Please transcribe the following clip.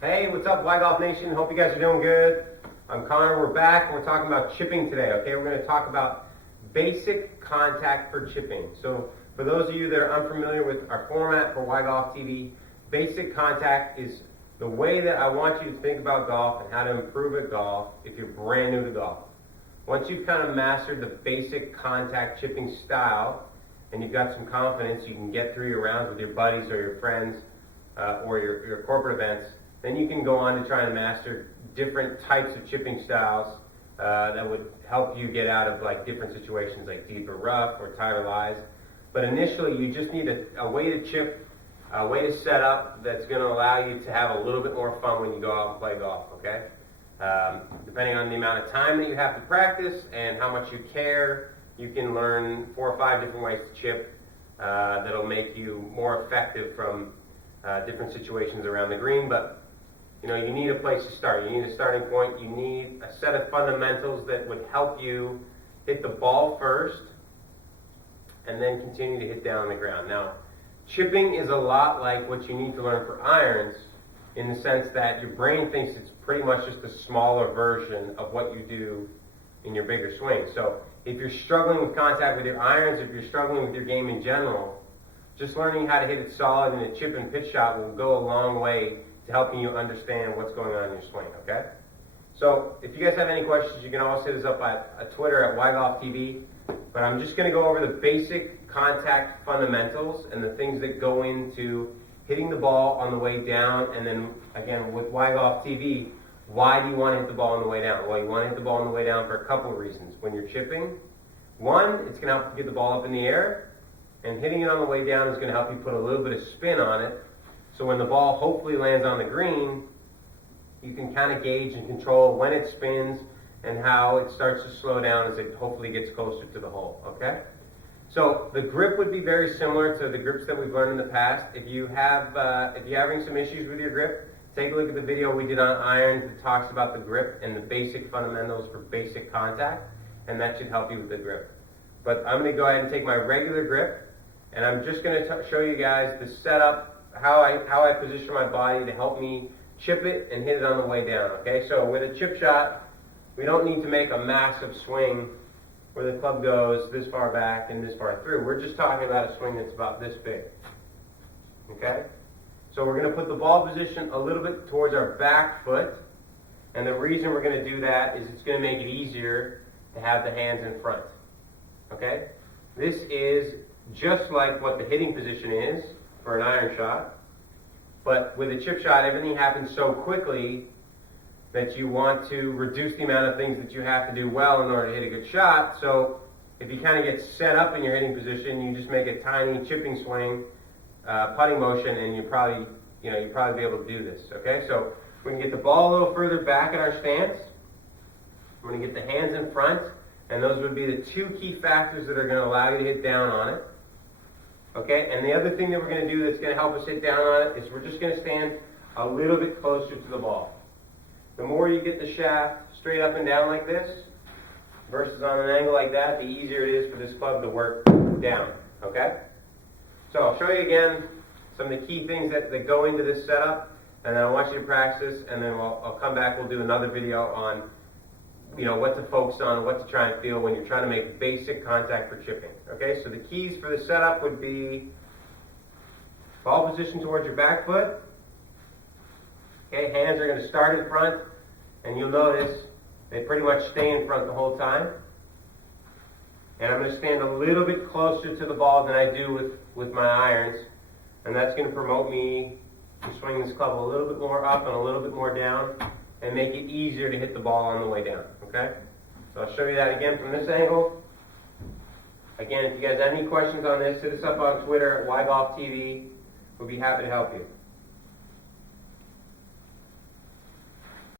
Hey, what's up, Fly Golf Nation? Hope you guys are doing good. I'm Connor. We're back and we're talking about chipping today. Okay, we're going to talk about basic contact for chipping. So, for those of you that are unfamiliar with our format for Y Golf TV, basic contact is the way that I want you to think about golf and how to improve at golf if you're brand new to golf. Once you've kind of mastered the basic contact chipping style and you've got some confidence, you can get through your rounds with your buddies or your friends or your corporate events. Then you can go on to try and master different types of chipping styles that would help you get out of like different situations like deeper rough or tighter lies. But initially you just need a way to chip, a way to set up that's going to allow you to have a little bit more fun when you go out and play golf, okay? Depending on the amount of time that you have to practice and how much you care, you can learn 4 or 5 different ways to chip that'll make you more effective from different situations around the green. But you know, you need a place to start. You need a starting point. You need a set of fundamentals that would help you hit the ball first and then continue to hit down on the ground. Now, chipping is a lot like what you need to learn for irons in the sense that your brain thinks it's pretty much just a smaller version of what you do in your bigger swing. So if you're struggling with contact with your irons, if you're struggling with your game in general, just learning how to hit it solid in a chip and pitch shot will go a long way to helping you understand what's going on in your swing, okay? So if you guys have any questions, you can always hit us up at Twitter at YGolfTV. But I'm just going to go over the basic contact fundamentals and the things that go into hitting the ball on the way down. And then again, with YGolfTV, why do you want to hit the ball on the way down? Well, you want to hit the ball on the way down for a couple of reasons. When you're chipping, one, it's going to help you get the ball up in the air. And hitting it on the way down is going to help you put a little bit of spin on it. So when the ball hopefully lands on the green, you can kind of gauge and control when it spins and how it starts to slow down as it hopefully gets closer to the hole, okay? So the grip would be very similar to the grips that we've learned in the past. If you're having some issues with your grip, take a look at the video we did on irons that talks about the grip and the basic fundamentals for basic contact, and that should help you with the grip. But I'm going to go ahead and take my regular grip, and I'm just going to show you guys the setup, how I position my body to help me chip it and hit it on the way down, okay? So with a chip shot, we don't need to make a massive swing where the club goes this far back and this far through. We're just talking about a swing that's about this big, okay? So we're going to put the ball position a little bit towards our back foot, and the reason we're going to do that is it's going to make it easier to have the hands in front, okay? This is just like what the hitting position is for an iron shot, but with a chip shot, everything happens so quickly that you want to reduce the amount of things that you have to do well in order to hit a good shot. So if you kind of get set up in your hitting position, you just make a tiny chipping swing, putting motion, and you'll probably be able to do this, okay? So we're going to get the ball a little further back in our stance. We're going to get the hands in front, and those would be the 2 key factors that are going to allow you to hit down on it. Okay, and the other thing that we're going to do that's going to help us hit down on it is we're just going to stand a little bit closer to the ball. The more you get the shaft straight up and down like this versus on an angle like that, the easier it is for this club to work down, okay? So I'll show you again some of the key things that go into this setup, and then I want you to practice, and then I'll come back, we'll do another video on what to focus on, what to try and feel when you're trying to make basic contact for chipping. Okay, so the keys for the setup would be ball position towards your back foot. Okay, hands are going to start in front, and you'll notice they pretty much stay in front the whole time. And I'm going to stand a little bit closer to the ball than I do with my irons, and that's going to promote me to swing this club a little bit more up and a little bit more down, and make it easier to hit the ball on the way down, okay? So I'll show you that again from this angle. Again, if you guys have any questions on this, hit us up on Twitter at YGolfTV. We'll be happy to help you.